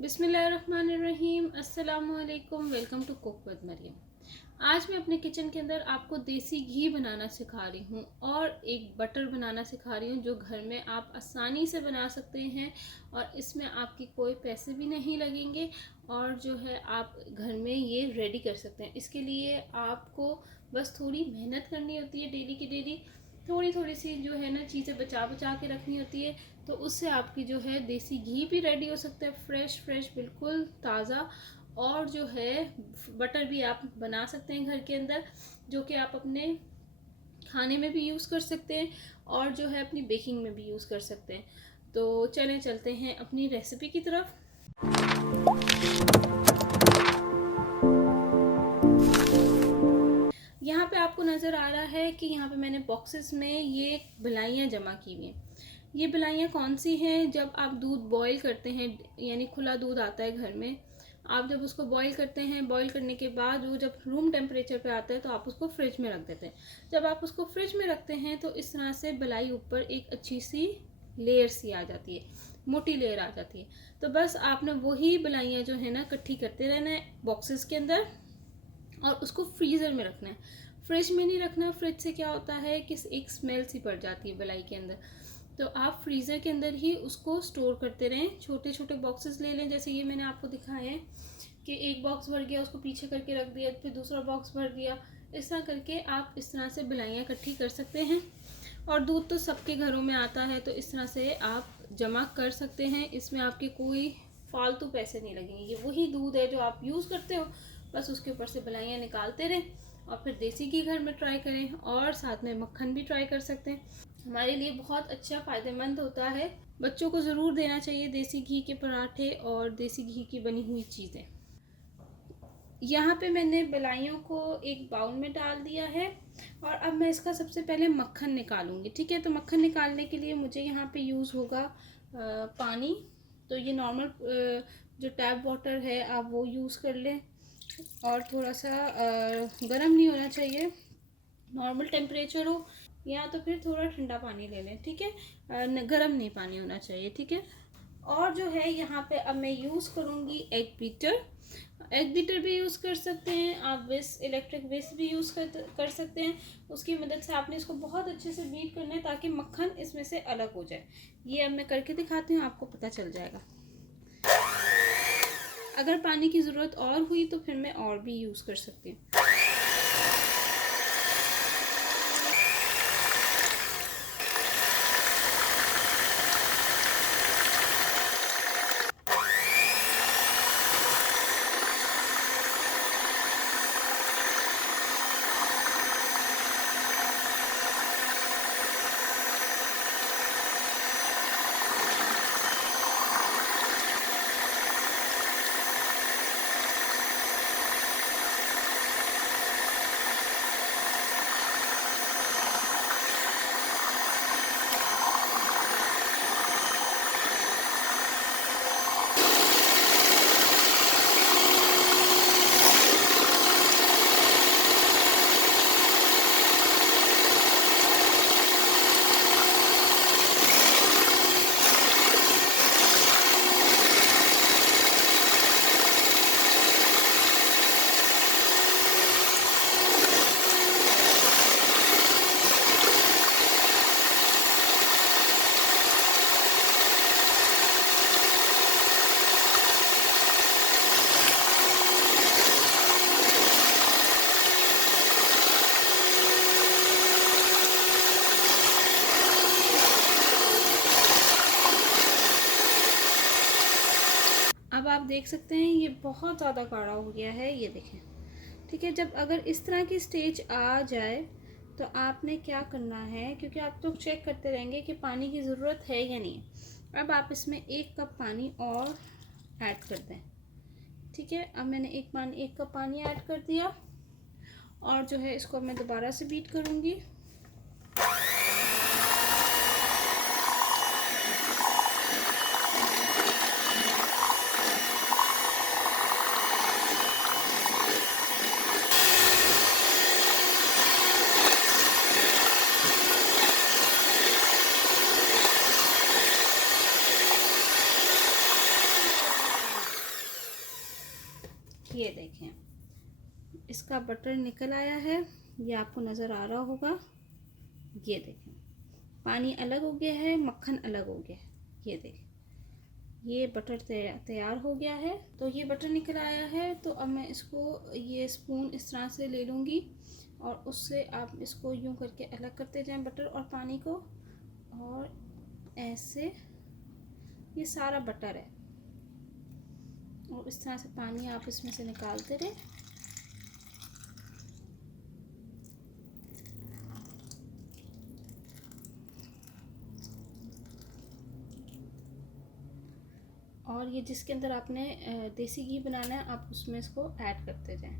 बिस्मिल्लाहिर्रहमानिर्रहीम। अस्सलामुअलैकुम। Welcome to cook with Maryam. आज मैं अपने किचन के अंदर आपको देसी घी बनाना सिखा रही हूँ और एक बटर बनाना सिखा रही हूँ जो घर में आप आसानी से बना सकते हैं और इसमें आपकी कोई पैसे भी नहीं लगेंगे और जो है आप घर में ये रेडी कर सकते हैं। इसके लिए आपको बस थोड़ी मेहनत करनी होती है, डेली की डेली थोड़ी थोड़ी सी जो है ना चीज़ें बचा बचा के रखनी होती है, तो उससे आपकी जो है देसी घी भी रेडी हो सकता है, फ्रेश बिल्कुल ताज़ा। और जो है बटर भी आप बना सकते हैं घर के अंदर, जो कि आप अपने खाने में भी यूज़ कर सकते हैं और जो है अपनी बेकिंग में भी यूज़ कर सकते हैं। तो चलें चलते हैं अपनी रेसिपी की तरफ। यहाँ पे आपको नज़र आ रहा है कि यहाँ पे मैंने बॉक्सेस में ये बिलाइयाँ जमा की हुई हैं। ये बिलाइयाँ कौन सी हैं? जब आप दूध बॉईल करते हैं, यानी खुला दूध आता है घर में, आप जब उसको बॉईल करते हैं, बॉईल करने के बाद वो जब रूम टेम्परेचर पे आता है तो आप उसको फ्रिज में रख देते हैं। जब आप उसको फ्रिज में रखते हैं तो इस तरह से बिलाई ऊपर एक अच्छी सी लेयर सी आ जाती है, मोटी लेयर आ जाती है। तो बस आपने वही बिलाइयाँ जो है ना इकट्ठी करते रहना है बॉक्सेस के अंदर और उसको फ्रीज़र में रखना है, फ्रिज में नहीं रखना। फ्रिज से क्या होता है कि एक स्मेल सी पड़ जाती है बिलाई के अंदर। तो आप फ्रीज़र के अंदर ही उसको स्टोर करते रहें। छोटे छोटे बॉक्सेस ले लें, जैसे ये मैंने आपको दिखाया है कि एक बॉक्स भर गया, उसको पीछे करके रख दिया, फिर दूसरा बॉक्स भर गया। इस तरह करके आप इस तरह से बिलाइयाँ इकट्ठी कर सकते हैं। और दूध तो सबके घरों में आता है, तो इस तरह से आप जमा कर सकते हैं। इसमें आपके कोई फालतू पैसे नहीं लगेंगे। ये वही दूध है जो आप यूज़ करते हो, बस उसके ऊपर से बिलाइयाँ निकालते रहें और फिर देसी घी घर में ट्राई करें और साथ में मक्खन भी ट्राई कर सकते हैं। हमारे लिए बहुत अच्छा फ़ायदेमंद होता है। बच्चों को ज़रूर देना चाहिए देसी घी के पराठे और देसी घी की बनी हुई चीज़ें। यहाँ पे मैंने बिलाइयों को एक बाउल में डाल दिया है और अब मैं इसका सबसे पहले मक्खन निकालूंगी। ठीक है, तो मक्खन निकालने के लिए मुझे यहाँ पे यूज़ होगा पानी। तो ये नॉर्मल जो टैप वाटर है आप वो यूज़ कर लें और थोड़ा सा गर्म नहीं होना चाहिए, नॉर्मल टेम्परेचर हो, या तो फिर थोड़ा ठंडा पानी ले लें। ठीक है, गर्म नहीं पानी होना चाहिए। ठीक है, और जो है यहाँ पे अब मैं यूज़ करूँगी एग बीटर। एग बीटर भी यूज़ कर सकते हैं आप, विस्क, इलेक्ट्रिक विस्क भी यूज़ कर सकते हैं। उसकी मदद से आपने इसको बहुत अच्छे से बीट करना है ताकि मक्खन इसमें से अलग हो जाए। ये अब मैं करके दिखाती हूँ, आपको पता चल जाएगा। अगर पानी की ज़रूरत और हुई तो फिर मैं और भी यूज़ कर सकती हूँ। अब आप देख सकते हैं ये बहुत ज़्यादा गाढ़ा हो गया है, ये देखें। ठीक है, जब अगर इस तरह की स्टेज आ जाए तो आपने क्या करना है, क्योंकि आप तो चेक करते रहेंगे कि पानी की ज़रूरत है या नहीं। अब आप इसमें 1 कप पानी और ऐड कर दें। ठीक है, अब मैंने 1 कप पानी ऐड कर दिया और जो है इसको मैं दोबारा से बीट करूँगी। ये देखें, इसका बटर निकल आया है, ये आपको नज़र आ रहा होगा। ये देखें, पानी अलग हो गया है, मक्खन अलग हो गया है। ये देखें, ये बटर तैयार हो गया है। तो ये बटर निकल आया है। तो अब मैं इसको ये स्पून इस तरह से ले लूँगी और उससे आप इसको यूं करके अलग करते जाएं बटर और पानी को, और ऐसे ये सारा बटर है और इस तरह से पानी आप इसमें से निकालते रहें। और ये जिसके अंदर आपने देसी घी बनाना है, आप उसमें इसको ऐड करते जाएं।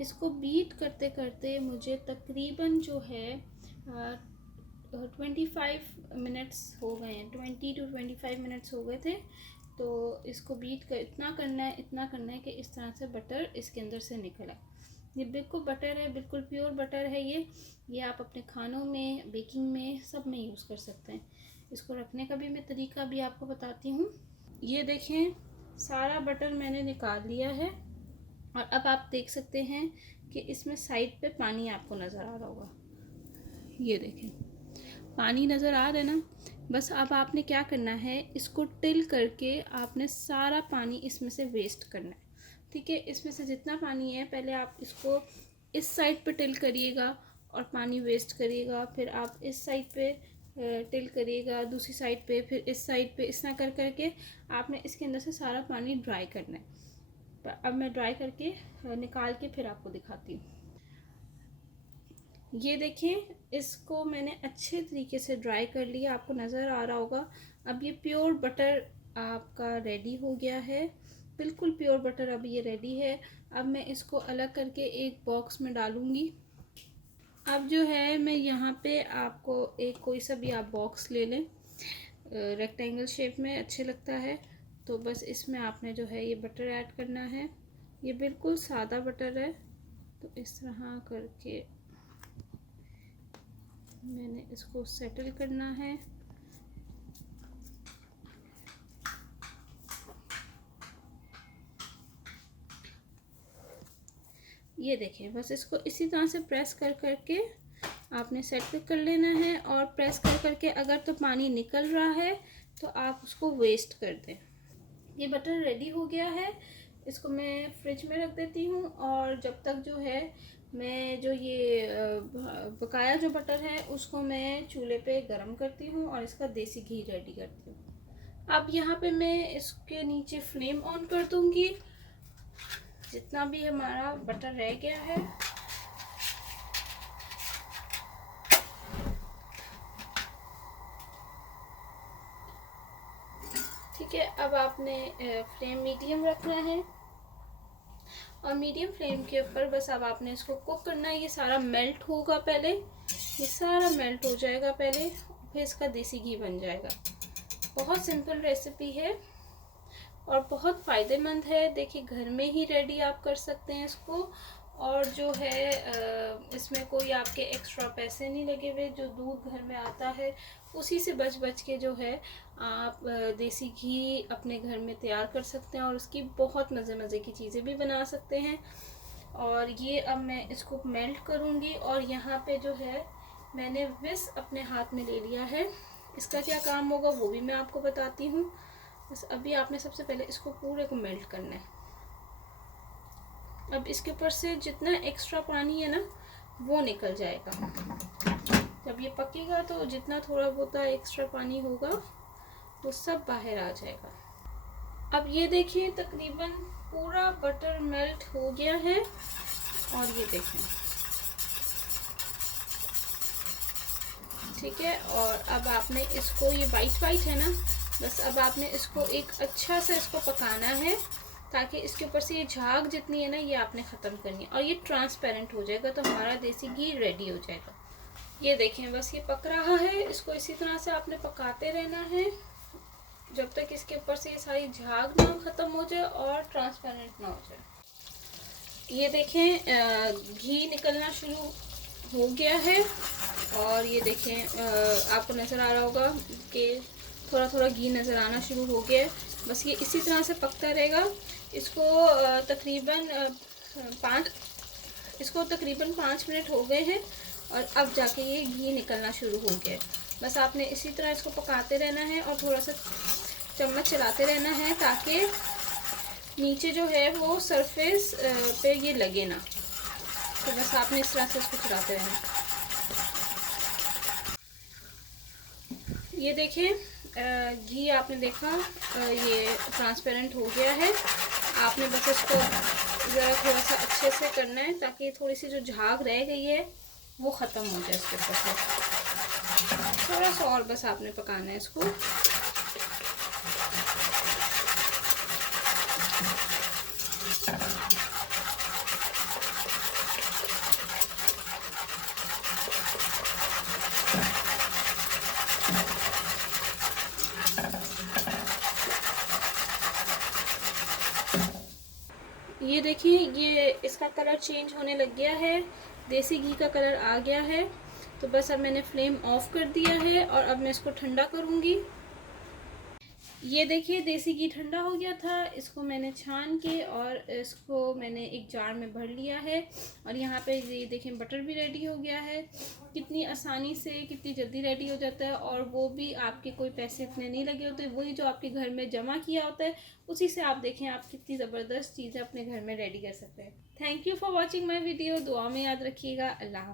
इसको बीट करते करते मुझे तकरीबन जो है 25 मिनट्स हो गए हैं, 20 to 25 मिनट्स हो गए थे। तो इसको बीट कर इतना करना है कि इस तरह से बटर इसके अंदर से निकला। ये बिल्कुल बटर है, बिल्कुल प्योर बटर है। ये आप अपने खानों में, बेकिंग में, सब में यूज़ कर सकते हैं। इसको रखने का भी मैं तरीका भी आपको बताती हूँ। ये देखें, सारा बटर मैंने निकाल लिया है और अब आप देख सकते हैं कि इसमें साइड पे पानी आपको नज़र आ रहा होगा। ये देखें, पानी नज़र आ रहा है ना। बस अब आपने क्या करना है, इसको टिल करके आपने सारा पानी इसमें से वेस्ट करना है। ठीक है, इसमें से जितना पानी है पहले आप इसको इस साइड पे टिल करिएगा और पानी वेस्ट करिएगा, फिर आप इस साइड पे टिल करिएगा, दूसरी साइड पे, फिर इस साइड पे। इस तरह कर करके आपने इसके अंदर से सारा पानी ड्राई करना है। अब मैं ड्राई करके निकाल के फिर आपको दिखाती हूँ। ये देखें, इसको मैंने अच्छे तरीके से ड्राई कर लिया, आपको नज़र आ रहा होगा। अब ये प्योर बटर आपका रेडी हो गया है, बिल्कुल प्योर बटर अब ये रेडी है। अब मैं इसको अलग करके एक बॉक्स में डालूँगी। अब जो है मैं यहाँ पे आपको एक कोई सा भी आप बॉक्स ले लें, रेक्टेंगल शेप में अच्छे लगता है। तो बस इसमें आपने जो है ये बटर ऐड करना है। ये बिल्कुल सादा बटर है। तो इस तरह करके मैंने इसको सेटल करना है। ये देखें, बस इसको इसी तरह से प्रेस कर करके आपने सेट कर लेना है। और प्रेस कर करके अगर तो पानी निकल रहा है तो आप उसको वेस्ट कर दें। ये बटर रेडी हो गया है, इसको मैं फ्रिज में रख देती हूँ। और जब तक जो है मैं जो ये बकाया जो बटर है उसको मैं चूल्हे पे गरम करती हूँ और इसका देसी घी रेडी करती हूँ। अब यहाँ पे मैं इसके नीचे फ्लेम ऑन कर दूँगी। जितना भी हमारा बटर रह गया है, ठीक है। अब आपने फ्लेम मीडियम रखना है और मीडियम फ्लेम के ऊपर बस अब आपने इसको कुक करना है। ये सारा मेल्ट होगा पहले, ये सारा मेल्ट हो जाएगा पहले, फिर इसका देसी घी बन जाएगा। बहुत सिंपल रेसिपी है और बहुत फ़ायदेमंद है। देखिए, घर में ही रेडी आप कर सकते हैं इसको। और जो है इसमें कोई आपके एक्स्ट्रा पैसे नहीं लगे हुए। जो दूध घर में आता है उसी से बच बच के जो है आप देसी घी अपने घर में तैयार कर सकते हैं और उसकी बहुत मज़े मज़े की चीज़ें भी बना सकते हैं। और ये अब मैं इसको मेल्ट करूँगी। और यहाँ पे जो है मैंने विस्क अपने हाथ में ले लिया है। इसका क्या काम होगा वो भी मैं आपको बताती हूँ। बस अभी आपने सबसे पहले इसको पूरे को मेल्ट करना है। अब इसके ऊपर से जितना एक्स्ट्रा पानी है ना वो निकल जाएगा। जब ये पकेगा तो जितना थोड़ा बहुत एक्स्ट्रा पानी होगा वो सब बाहर आ जाएगा। अब ये देखिए, तकरीबन पूरा बटर मेल्ट हो गया है। और ये देखें, ठीक है। और अब आपने इसको, ये वाइट है ना, बस अब आपने इसको एक अच्छा से इसको पकाना है ताकि इसके ऊपर से ये झाग जितनी है ना ये आपने ख़त्म करनी है और ये ट्रांसपेरेंट हो जाएगा तो हमारा देसी घी रेडी हो जाएगा। ये देखें, बस ये पक रहा है। इसको इसी तरह से आपने पकाते रहना है जब तक इसके ऊपर से ये सारी झाग ना ख़त्म हो जाए और ट्रांसपेरेंट ना हो जाए। ये देखें, घी निकलना शुरू हो गया है। और ये देखें, आपको नज़र आ रहा होगा कि थोड़ा थोड़ा घी नज़र आना शुरू हो गया है। बस ये इसी तरह से पकता रहेगा। इसको तकरीबन 5 मिनट हो गए हैं और अब जाके ये घी निकलना शुरू हो गया है। बस आपने इसी तरह इसको पकाते रहना है और थोड़ा सा चम्मच चलाते रहना है ताकि नीचे जो है वो सरफेस पे ये लगे ना। तो बस आपने इस तरह से इसको चलाते रहना। ये देखिए घी आपने देखा ये ट्रांसपेरेंट हो गया है। आपने बस इसको ज़रा थोड़ा सा अच्छे से करना है ताकि थोड़ी सी जो झाग रह गई है वो ख़त्म हो जाए इसके ऊपर से। थोड़ा सा और बस आपने पकाना है इसको। ये देखिए ये इसका कलर चेंज होने लग गया है, देसी घी का कलर आ गया है। तो बस अब मैंने फ्लेम ऑफ कर दिया है और अब मैं इसको ठंडा करूँगी। ये देखिए देसी घी ठंडा हो गया था, इसको मैंने छान के और इसको मैंने एक जार में भर लिया है। और यहाँ पे ये देखें बटर भी रेडी हो गया है। कितनी आसानी से कितनी जल्दी रेडी हो जाता है और वो भी आपके कोई पैसे इतने नहीं लगे होते। वही जो आपके घर में जमा किया होता है उसी से आप देखें आप कितनी ज़बरदस्त चीज़ें अपने घर में रेडी कर सकते हैं। Thank you for watching my video. दुआ में याद रखिएगा। अल्लाह हाफ़िज़।